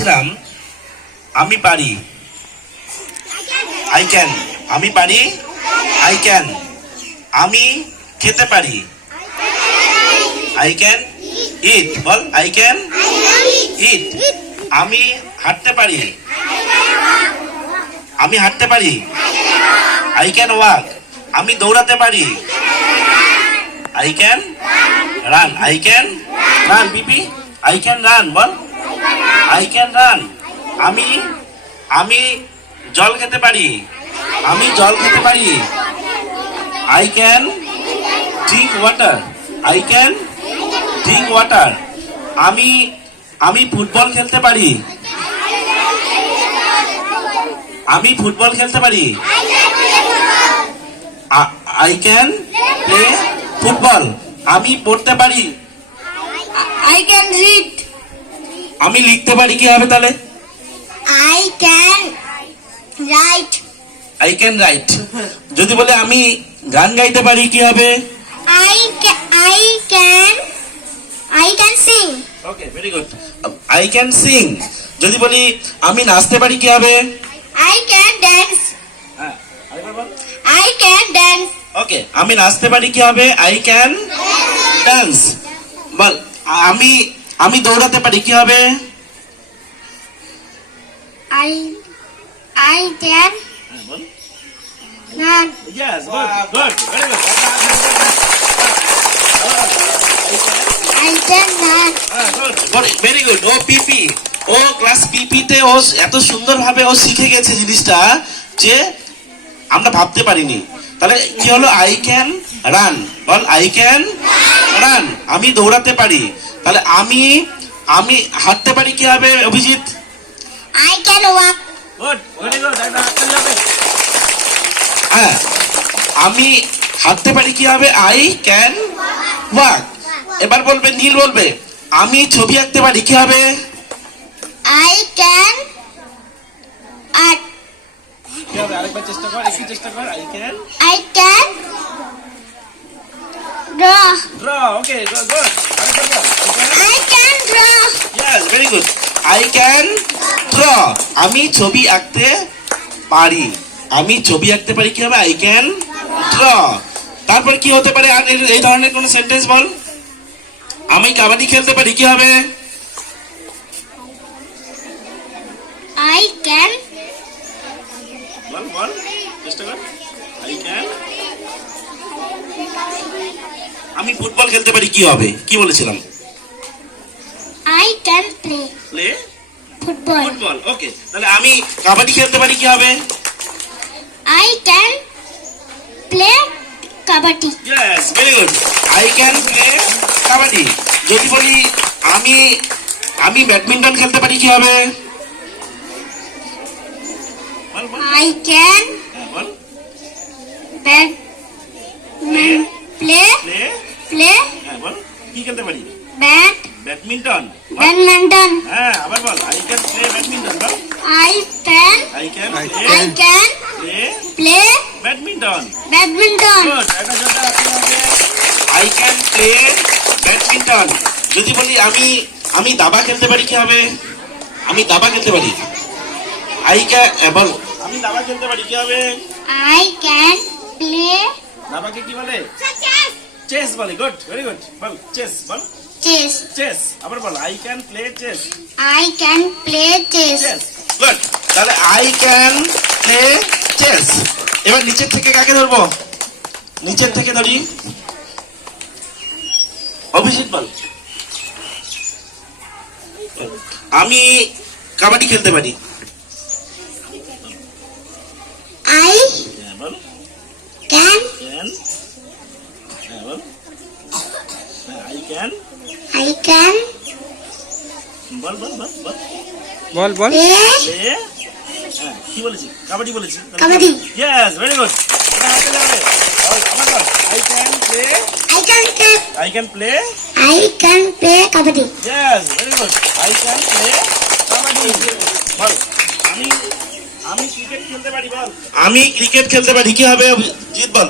ছিলাম আমি পারি, আই ক্যান। আমি পারি, আই ক্যান। আমি খেতে পারি, আই ক্যান ইট। বল, আই ক্যান ইট। আমি হাঁটতে পারি, আমি হাঁটতে পারি, আই ক্যান ওয়াক। আমি দৌড়াতে পারি, I can run. I can run. পিপি, আই ক্যান রান। বল, আই ক্যান রান। আমি আমি জল খেতে পারি, আমি জল খেতে পারি, I can drink water, I can drink water. আমি ফুটবল খেলতে পারি, আমি ফুটবল খেলতে পারি, আই ক্যান প্লে ফুটবল। আমি পড়তে পারি, I can read. আমি লিখতে পারি। কি হবে তাহলে? I can write. I can write. যদি বলে আমি গান গাইতে পারি, কি হবে? I can sing. Okay, very good. I can sing. যদি বলি আমি নাচতে পারি, কি হবে? I can dance. হ্যাঁ, আরেকবার বল। I can dance. ওকে, আমি নাচতে পারি, কি হবে? I can dance. বল, আমি দৌড়াতে পারি, কি হবে? I can বল। run. Yes, good, good, very good. I can run. Very good. ও পিপি, ও ক্লাস পিপিতে ও এত সুন্দরভাবে ও শিখে গেছে জিনিসটা যে আমরা ভাবতে পারিনি। তাহলে কি হলো? I can run. বল, আই ক্যান রান। আমি দৌড়াতে পারি। তাহলে আমি হাঁটতে পারি, কি হবে Abhijit? I can walk. Good, very good. হ্যাঁ, আমি হাঁটতে পারি, কি হবে? I can walk. এবার বলবে, নীল বলবে আমি ছবি আঁকতে পারি, কি হবে? I can art. কি হবে? আরেকবার চেষ্টা কর, একটু চেষ্টা কর। I can I can draw. Draw. Okay, good. আরেকবার বল। I can draw. Yes, very good. I can draw. আমি ছবি আঁকতে পারি, আমি ছবি আঁকতে পারি, কি হবে? I can draw. তারপর কি হতে পারে? আর এই ধরনের কোন সেন্টেন্স বল। আমি কাবাডি খেলতে পারি, কি হবে? I can বল বল, চেষ্টা কর। I can. আমি ফুটবল খেলতে পারি, কি হবে? কি বলেছিলাম? I can play play football. Football. Okay, তাহলে আমি কাবাডি খেলতে পারি, কি হবে? I can play kabaddi. Yes, very good. I can play kabaddi. যদি বলি আমি ব্যাডমিন্টন খেলতে পারি, কি হবে? বল বল। I can হ্যাঁ, বল। play প্লে play হ্যাঁ, বল। কি খেলতে পারি? ব্যাডমিন্টন। badminton. হ্যাঁ, আবার বল। I can play badminton. বল, I can I can play play badminton. badminton. Good, এটা জোরদার হাততালি হবে। I can play badminton. যদি বলি আমি দাবা খেলতে পারি, কি হবে? আমি দাবা খেলতে পারি, আই ক্যান। বল, আমি দাবা খেলতে পারি, কি হবে? I can play দাবাকে কি বলে? চেস বলে। Good, very good. বল, চেস। বল, chess. চেস। আবার বল, I can play chess. I can play chess. Chess. Good. তাহলে আই ক্যান প্লে চেস। এবার নিচের থেকে কাকে ধরবো? নিচের থেকে ধরি অভিজিৎ। বল, আমি কাবাডি খেলতে পারি। I হ্যাঁ, বল। can can. হ্যাঁ, বল। I can. বল বল বল বল। বল বল। play play. হ্যাঁ, কি বলেছি? কাবাডি বলেছি। Kabaddi. Yes, very good. I can play. I can play kabaddi. Yes, very good. I can play kabaddi. বল, আমি ক্রিকেট খেলতে পারি। বল, আমি ক্রিকেট খেলতে পারি, কি হবে? জিত বল।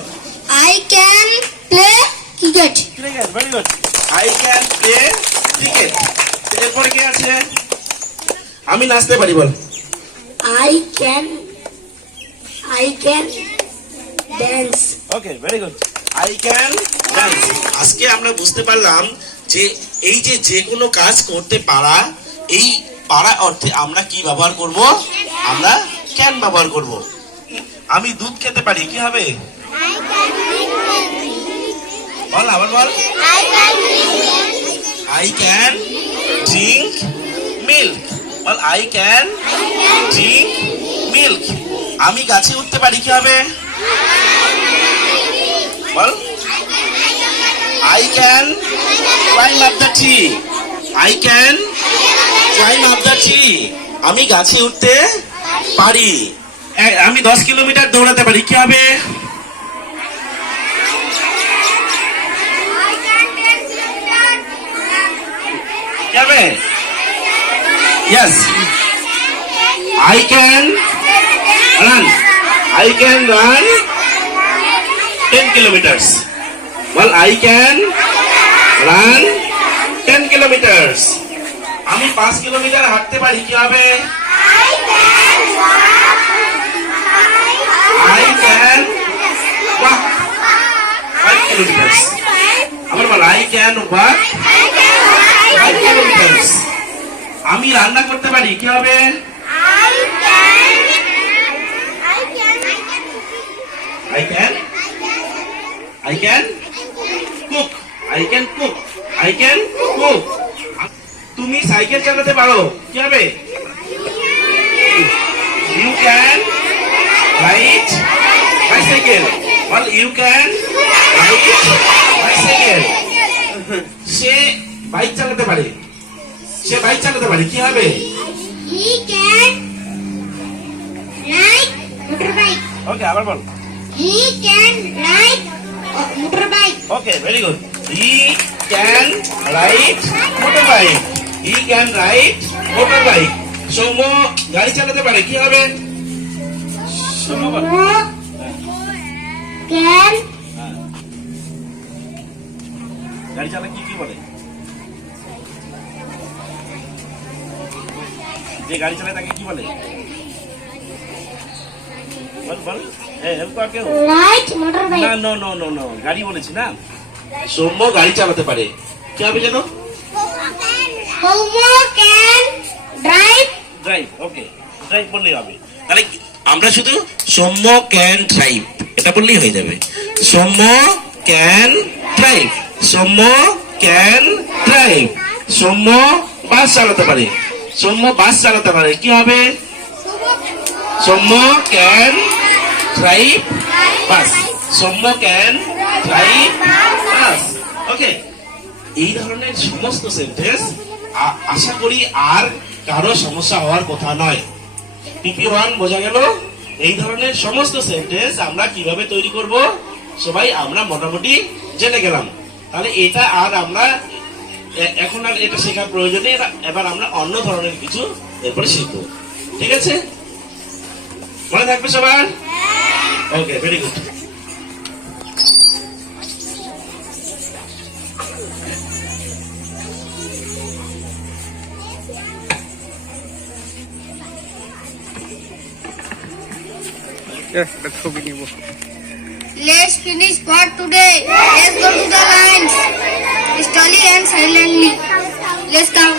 I can play cricket. Cricket, very good. I can play cricket. এরপরে কি আছে? আমি নাচতে পারি বল। I can dance. Okay, very good. I can dance. আজকে আমরা বুঝতে পারলাম যে এই যে কোনো কাজ করতে পারা, এই পারা অর্থে আমরা কি ব্যবহার করব? আমরা ক্যান ব্যবহার করব। আমি দুধ খেতে পারি, কি হবে? বল, আবার বল। I can drink milk. বল, আই ক্যান ড্রিঙ্ক মিল্ক। আমি গাছে উঠতে পারি, কি হবে? বল, I can climb up the tree. I can climb up the tree. আমি গাছে উঠতে পারি। আমি 10 কিলোমিটার দৌড়াতে পারি, কি হবে? কি হবে? Yes. I can run. I can run 10 kilometers. Well, I can run 10 kilometers. আমি 5 কিলোমিটার হাঁটতে পারি, কি হবে? I can walk 5 kilometers. আবার বল, I can walk 5 kilometers. আমি রান্না করতে পারি, কি হবে? I can cook. I can cook. I can cook. তুমি সাইকেল চালাতে পারো, কি হবে? You can ride bicycle. Well, you can ride bicycle. Say bike চালাতে পারে, সে বাইক চালাতে পারে, কি হবে? He can ride motorbike. ওকে, আবার বল। He can ride motorbike. Okay, very good. He can ride motorbike. He can ride motorbike. Soumya গাড়ি চালাতে পারে, কি হবে? সৌম্য বল। Can গাড়ি চালা কি বলে? যে গাড়ি চালায় তাকে কি বলে? বল বল। হেল্প কর কেউ? ride motorbike. না, নো নো নো নো, গাড়ি বলেছি না। সৌম্য গাড়ি চালাতে পারে, কি হবে জানো? Homo can drive. Drive. Okay, drive বললেই হবে। তাহলে আমরা শুধু সৌম্য ক্যান ড্রাইভ এটা বললেই হয়ে যাবে। Soumya can drive. Soumya can drive. Soumya bus চালাতে পারে, সৌম্য বাস চালাতে পারে, কি হবে? Soumya can drive bus. Soumya can drive bus. Okay, এই ধরনের সমস্ত সেন্টেন্স আশা করি আর কারো সমস্যা হওয়ার কথা নয়। PP1 বোঝা গেল? এই ধরনের সমস্ত সেন্টেন্স আমরা কিভাবে তৈরি করব সবাই আমরা মোটামুটি জেনে গেলাম। তাহলে এটা আর আমরা এখন আর এটা শেখার প্রয়োজন নেই। এবার আমরা অন্য ধরনের কিছু এরপরে শিখবো, ঠিক আছে? মনে থাকবে সবার? Okay, very good. Let's finish for today. Let's go to the lines. Slowly and silently. Let's count.